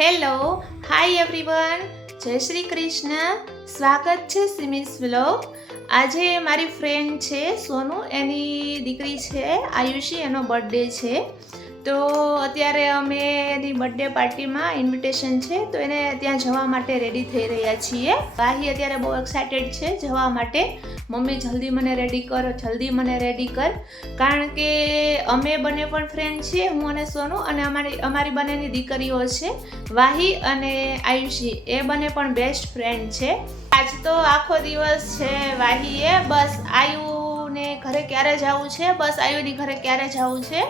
Hello, hi everyone, જય શ્રી કૃષ્ણ. સ્વાગત છે સિમિસ વ્લોગ. આજે મારી ફ્રેન્ડ છે સોનુ, એની દીકરી છે આયુષી, એનો બર્થડે છે. તો અત્યારે અમે એની બર્થડે પાર્ટીમાં ઇન્વિટેશન છે, તો એને ત્યાં જવા માટે રેડી થઈ રહ્યા છીએ. વાહી અત્યારે બહુ એક્સાઇટેડ છે જવા માટે. મમ્મી જલ્દી મને રેડી કર, જલ્દી મને રેડી કર. કારણ કે અમે બંને પણ ફ્રેન્ડ છીએ, હું અને સોનુ, અને અમારી બંનેની દીકરીઓ છે વાહી અને આયુષી, એ બંને પણ બેસ્ટ ફ્રેન્ડ છે. આજ તો આખો દિવસ છે વાહીએ બસ આયુને ઘરે ક્યારે જવું છે, બસ આયુની ઘરે ક્યારે જવું છે,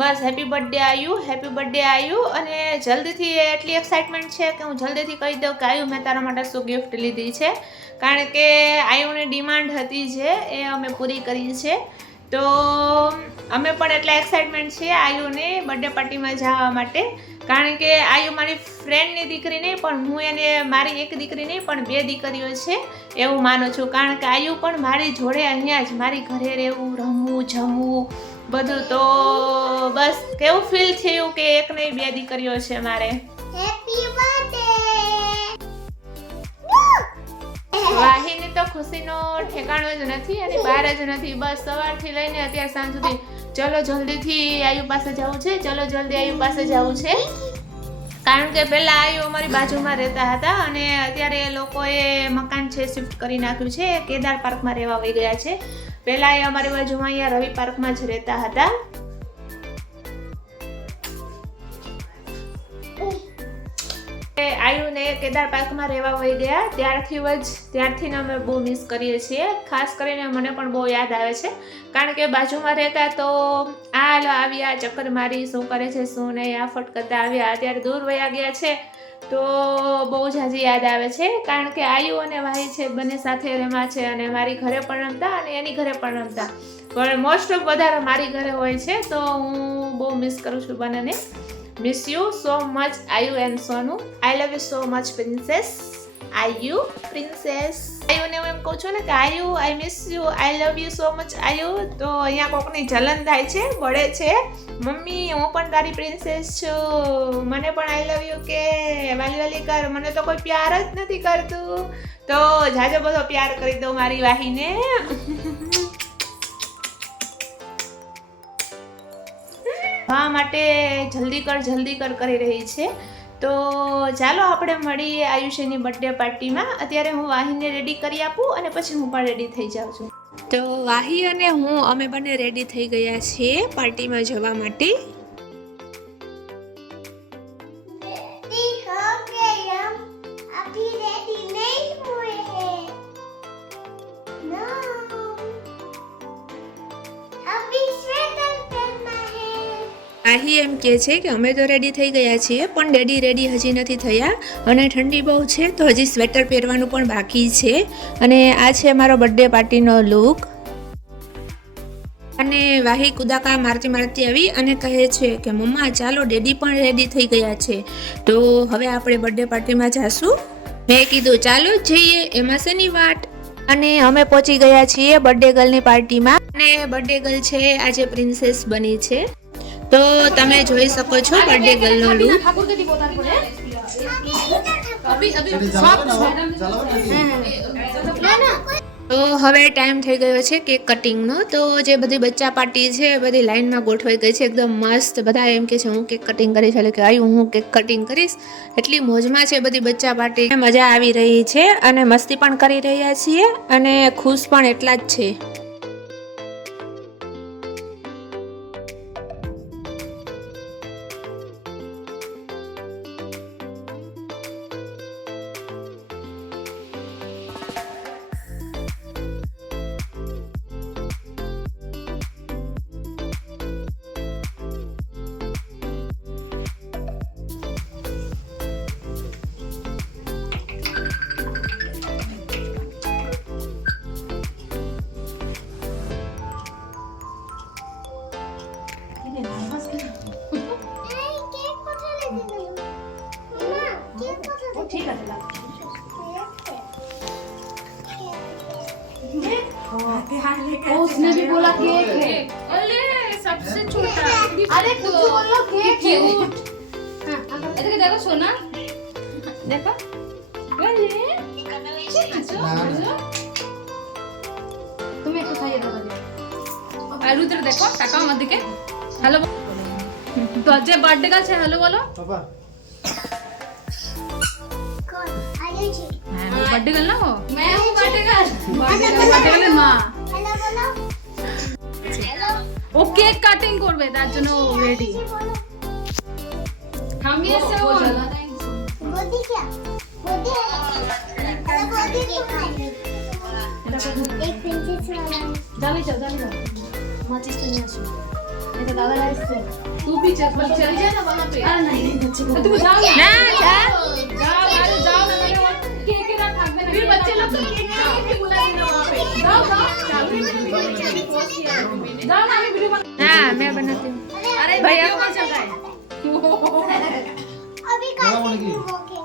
બસ હેપી બર્થડે આયુ, હેપી બર્થડે આયુ. અને જલ્દીથી એટલી એક્સાઇટમેન્ટ છે કે હું જલ્દીથી કહી દઉં કે આયુ મેં તારા માટે શું ગિફ્ટ લીધી છે. કારણ કે આયુની ડિમાન્ડ હતી જે એ અમે પૂરી કરી છે. તો અમે પણ એટલા એક્સાઇટમેન્ટ છીએ આયુને બર્થડે પાર્ટીમાં જવા માટે. કારણ કે આયુ મારી ફ્રેન્ડની દીકરી નહીં, પણ હું એને મારી એક દીકરી નહીં પણ બે દીકરીઓ છે એવું માનું છું. કારણ કે આયુ પણ મારી જોડે અહીંયા જ મારી ઘરે રહેવું, રમવું, જમવું બધું. તો બસ કેવું ફીલ થયું કે એક નહીં બે દીકરીઓ છે મારે. Happy birthday. વાહીની તો ખુશીનો ઠેકાણો જ નથી અને બહાર જ નથી. બસ સવારથી લઈને અત્યાર સાંજ સુધી ચલો જલ્દીથી આયુ પાસે જવું છે, ચલો જલ્દી આયુ પાસે જવું છે. કારણ કે પહેલા આયુ અમારી બાજુમાં રહેતા હતા અને અત્યારે એ લોકોએ મકાન છે શિફ્ટ કરી નાખ્યું છે, કેદાર પાર્કમાં રહેવા વહી ગયા છે. પહેલા એ અમારી બાજુમાં અહીંયા રવિ પાર્કમાં જ રહેતા હતા. આયુને કેદાર પાર્કમાં રહેવા વહી ગયા ત્યારથી અમે બહુ મિસ કરીએ છીએ. ખાસ કરીને મને પણ બહુ યાદ આવે છે. કારણ કે બાજુમાં રહેતા તો આવ્યા, ચક્કર મારી, શું કરે છે શું નહીં, આ ફટકતા આવ્યા. અત્યારે દૂર વયા ગયા છે તો બહુ ઝાઝી યાદ આવે છે. કારણ કે આયુ અને વાહી છે બંને સાથે રમ્યા છે અને મારી ઘરે પણ રમતા અને એની ઘરે પણ રમતા, પણ મોસ્ટ ઓફ વધારે મારી ઘરે હોય છે. તો હું બહુ મિસ કરું છું બંનેને. Miss you so much, Ayu and Sonu. I love you so much, princess. Ayu, princess. આયુને હું એમ કહું છું ને કે આયુ, I miss you, I love you so much, આયુ. તો અહીંયા કોકની જલન થાય છે, બળે છે. મમ્મી હું પણ તારી પ્રિન્સેસ છું, મને પણ આઈ લવ યુ કે વાલી વાલી કર. મને તો કોઈ પ્યાર જ નથી કરતું, તો જાજો બધો પ્યાર કરી દઉં મારી વાહીને. હા માટે જલ્દી કર કરી રહી છે. તો ચાલો આપણે મળીએ આયુષ્યની બર્થડે પાર્ટીમાં. અત્યારે હું વાહીને રેડી કરી આપું અને પછી હું પણ રેડી થઈ જાઉં છું. તો વાહી અને હું અમે બંને રેડી થઈ ગયા છીએ પાર્ટીમાં જવા માટે. रेडी हो गए हम, अभी रेडी नहीं हुए हैं. No. अभी स्वेटर पहनना है. વાહી એમ કહે છે કે અમે તો રેડી થઈ ગયા છીએ પણ ડેડી રેડી હજી નથી થયા અને ઠંડી બહુ છે તો હજી સ્વેટર પહેરવાનું પણ બાકી છે. અને આ છે મારો બર્થડે પાર્ટીનો લુક. અને વાહી કુદાકા મારતી આવી અને કહે છે કે મમ્મા ચાલો ડેડી પણ રેડી થઈ ગયા છે, તો હવે આપણે બર્થડે પાર્ટીમાં જાશું. મેં કીધું ચાલો જઈએ, એમાં શેની વાટ. અને અમે પહોંચી ગયા છીએ બર્થડે ગર્લની પાર્ટીમાં. અને બર્થડે ગર્લ છે આજે પ્રિન્સેસ બની છે. તો તમે જોઈ શકો છો બર્થડે ગર્લનો લુક. તો હવે ટાઈમ થઈ ગયો છે કેક કટિંગનો. તો જે બધી બચ્ચા પાર્ટી છે બધી લાઈનમાં ગોઠવાઈ ગઈ છે એકદમ મસ્ત. બધા એમ કે છે હું કેક કટિંગ કરીશ, એટલે કે આયુ હું કેક કટિંગ કરીશ. એટલી મોજમાં છે બધી બચ્ચા પાર્ટી, મજા આવી રહી છે અને મસ્તી પણ કરી રહ્યા છીએ અને ખુશ પણ એટલા જ છે. उसने भी बोला केक है। अरे सबसे छोटा। अरे कुछ बोलो केक है। देखो सोना देखो बोले তুমি একটু খাইয়ে দাও আর রুদ্র দেখো তাকাও আমার দিকে হ্যালো তো যে বার্থডে গার্ল আছে হ্যালো বলো पापा कौन आयुषी হ্যাঁ বার্থডे গার্ল না ও मैं हूं বার্থডे গার্ল বার্থডে গার্লের মা हेलो बोलो हेलो ও কেক কাটিং করবে তার জন্য রেডি बोलो हम ये से गोदी क्या गोदी हेलो गोदी क्या एक प्रिंसेस वाला जाने जाओ माचिस तो नहीं आसो ये तो दादा ऐसे तू भी चल जा ना वहां पे अरे नहीं तो तुम जाओ ना जा जाओ अरे जाओ ना मैंने केक के रख थाकबे ना फिर बच्चे लोग तो केक नहीं बुलाएंगे ना वहां पे जाओ जाओ ना अभी वीडियो हाँ मैं बनाती हूँ अरे भैया। वीडियो कौन चल रहा है अभी काटेंगे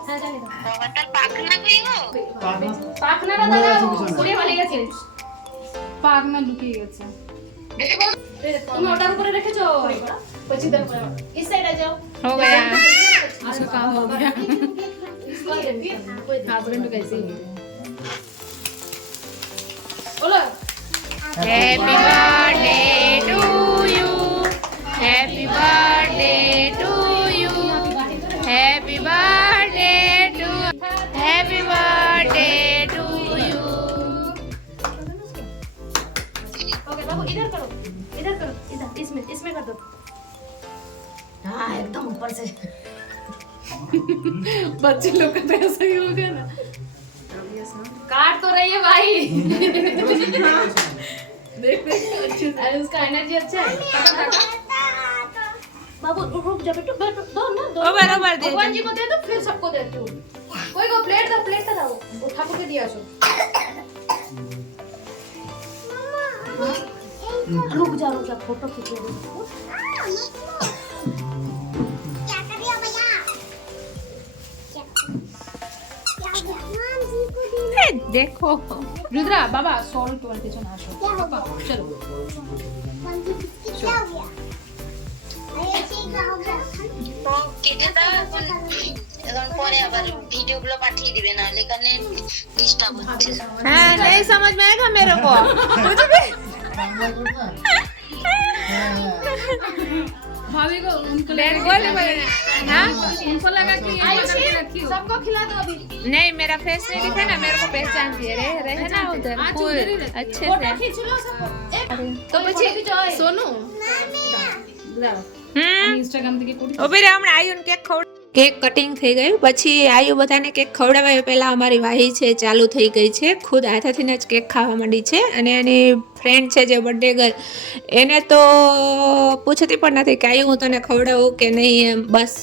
हां जाने दो पापा পাখনাটা দাদা উড়ে ভালে গেছে পাখনা লুকিয়ে গেছে তুমি ওটার উপরে রেখেছো પછી દર પર इस साइड आ जाओ हो गया इसका काम हो गया हस्बैंड कैसे बोलो happy birthday to you happy birthday to you happy birthday to happy birthday to you okay बाबू इधर करो इधर इसमें कर दो हाँ एकदम ऊपर से बच्चे लोग का तो ऐसा ही होगा ना काट तो रही है भाई देख अच्छे से अरे उसका एनर्जी अच्छा है बाबू रुक जा बेटो दो ना दो ओवर ओवर दे भगवान जी को दे दो फिर सबको देती हूँ कोई को प्लेट दो वो ठाकुर के दिया सो रुक जा फोटो खींचो क्या कर रही हो भैया क्या क्या माम जी को दी देखो रुद्रा बाबा 100 रुपए के चना आशो क्या हो पापा गया चलो माम जी क्या हो गया आयुषी क्या हो गया এখন পরে আবার ভিডিওগুলো পাঠিয়ে দিবে না এখানে ডিস্টার্ব হচ্ছে हाँ नहीं समझ में आएगा मेरे को कुछ भी भाभी को उनको बेंगोली हाँ उनको लगा कि आयुषी सबको खिला दो अभी नहीं मेरा फेस नहीं दिखा ना मेरे को पहचानती है रहे ना उधर फुल अच्छे फोटो से खींच लो सबको तो પછી सोनू इंस्टाग्राम থেকে કોડી ઉભી રહે હમણાં આયુને કેક કેક કટિંગ થઈ ગયું પછી આયુ બધાને કેક ખવડાવ્યા પહેલા અમારી વાહી છે ચાલુ થઈ ગઈ છે ખુદ હાથેથી જ કેક ખાવા માંડી છે અને એની ફ્રેન્ડ છે જે બર્થડે ગર્લ એને તો પૂછતી પણ નથી કે આયુ હું તને ખવડાવું કે નહીં એમ બસ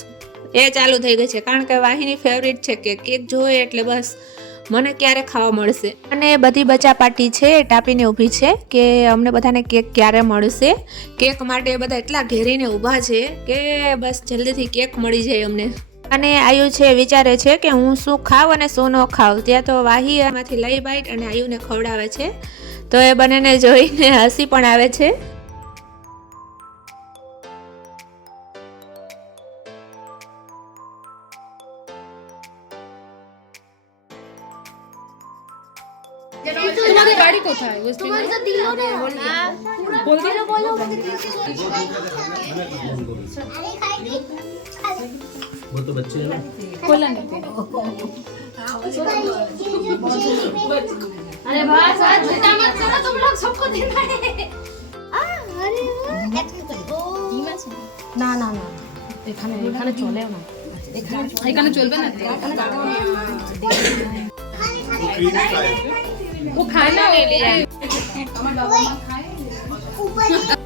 એ ચાલુ થઈ ગઈ છે કારણ કે વાહીની ફેવરિટ છે કે કેક જોઈએ એટલે બસ મને ક્યારે ખાવા મળશે અને બધી બચા પાર્ટી છે ટાપીને ઊભી છે કે અમને બધાને કેક ક્યારે મળશે કેક માટે બધા એટલા ઘેરીને ઊભા છે કે બસ જલ્દીથી કેક મળી જાય અમને અને આયુ છે વિચારે છે કે હું શું ખાઉં અને શું ન ખાઉં ત્યાં તો વાહી એમાંથી લઈ બાઈટ અને આયુને ખવડાવે છે તો એ બંનેને જોઈને હસી પણ આવે છે तुम्हारी गाड़ी कोথায় है तुम्हारे साथ दिलो ने बोल दो बोलो अरे खाएगी वो तो बच्चे हैं ना खोला नहीं अरे बस आज झूठा मत करो तुम लोग सबको देना है अरे না না না এখানে এখানে চলেও না এখানে চলবে না वो खाना ले लिया আমার বাবা মা খায় ऊपर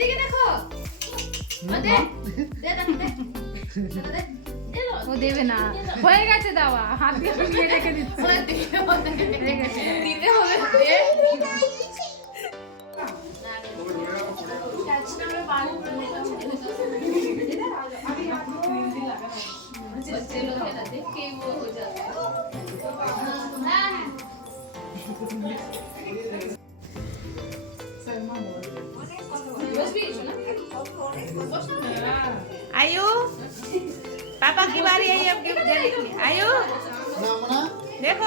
এদিকে দেখো দে ও দেবে না হয়ে গেছে দাওয়া হাত দিয়ে শুকিয়ে রেখে দিচ্ছে হয়ে গেছে দিতে হবে आयु पापा की बारी आई अब गिफ्ट देने की। आयु देखो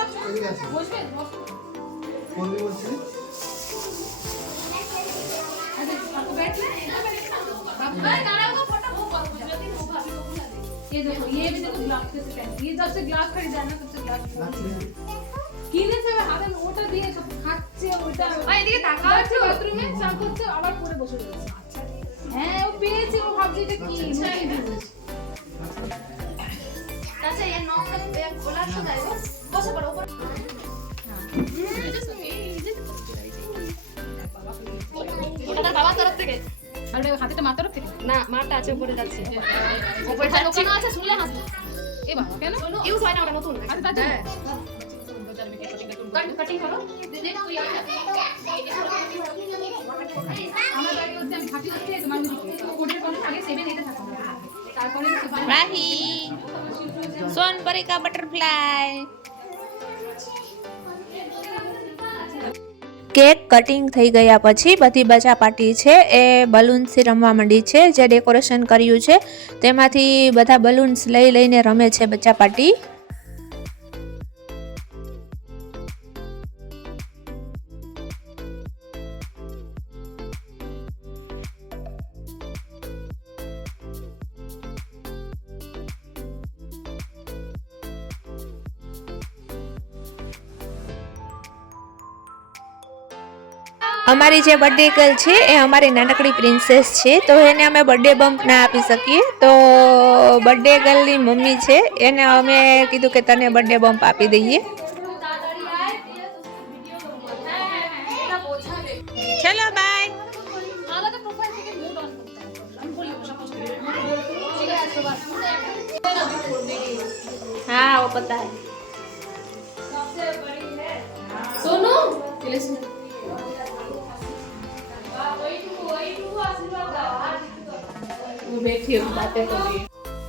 ये देखो ये भी देखो ग्लास के से ये जब से ग्लास खरीदा है ना तब से ग्लास কিনে সে হাতে ওটা দিয়ে সব খাচ্ছে ওটা আর এদিকে তাকাও আছে বাথরুমে চাপ করছে আবার পরে বসে রয়েছে হ্যাঁ ও পেয়েছে ও ভাবছে এটা কি আচ্ছা এই নকটা খোলা আছে যাইবো বসে পড়ো উপর ওটা তার বাবার তরফ থেকে আরে হাতেটা মার তরফ থেকে না মারটা আছে উপরে যাচ্ছে উপরে যাচ্ছে না আছে শুনলে হাসবে এ বাবা কেন ইউজ হয় না ওটা নতুন আচ্ছা তাই কাটিং করো আমার বাড়ি হচ্ছে আমি ভাবি হচ্ছে তোমার কোডের কোন আগে 7 এতে থাকো তারপরে राही सोनपरी का बटरफ्लाई કેક કટિંગ થઈ ગયા પછી બધી બચા પાર્ટી છે એ બલૂન્સથી રમવા માંડી છે જે ડેકોરેશન કર્યું છે તેમાંથી બધા બલૂન્સ લઈ લઈને રમે છે બચ્ચા પાર્ટી અમારી જે બર્થડે ગર્લ છે એ અમારી નાનકડી પ્રિન્સેસ છે તો એને અમે બર્થડે બમ્પ ના આપી શકીએ તો બર્થડે ગર્લની મમ્મી છે એને અમે કીધું કે તને બર્થડે બમ્પ આપી દઈએ ચલો બાય আলাদা প্রোফাইল থেকে মোড অন করতে হবে আমি বলি ওটা পছন্দ ঠিক আছে हाँ वो पता है सोनू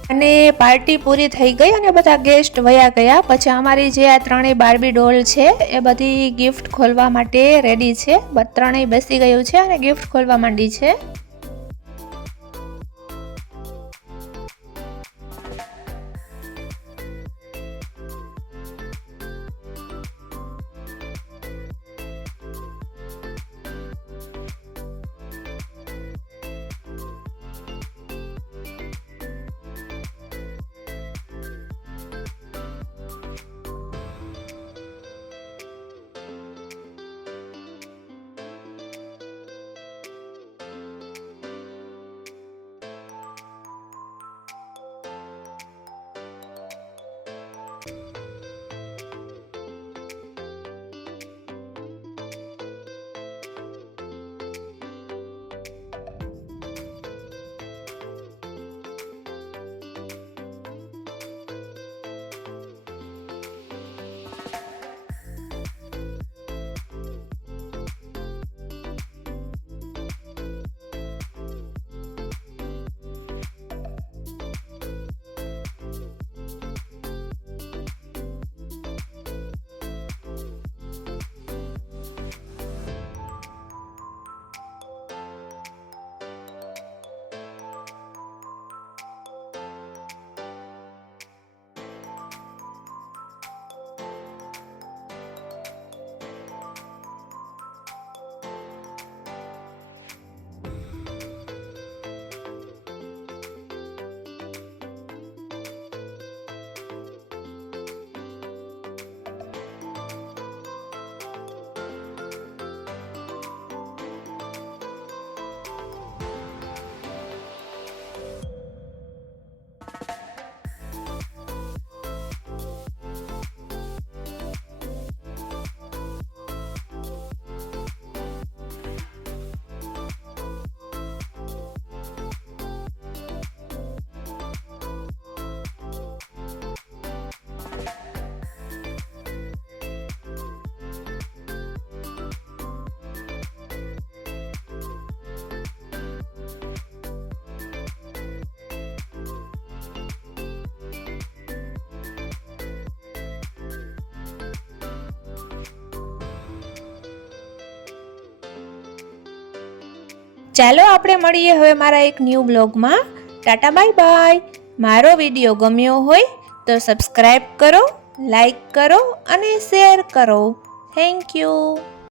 અને પાર્ટી પૂરી થઈ ગઈ અને બધા ગેસ્ટ વયા ગયા પછી અમારી જે આ ત્રણેય બાર્બી ડોલ છે એ બધી ગિફ્ટ ખોલવા માટે રેડી છે ત્રણેય બેસી ગયું છે અને ગિફ્ટ ખોલવા માંડી છે ચાલો આપણે મળીએ હવે મારા એક ન્યૂ બ્લોગમાં. Tata bye bye. મારો વિડીયો ગમ્યો હોય તો સબસ્ક્રાઈબ કરો, લાઈક કરો અને શેર કરો. Thank you.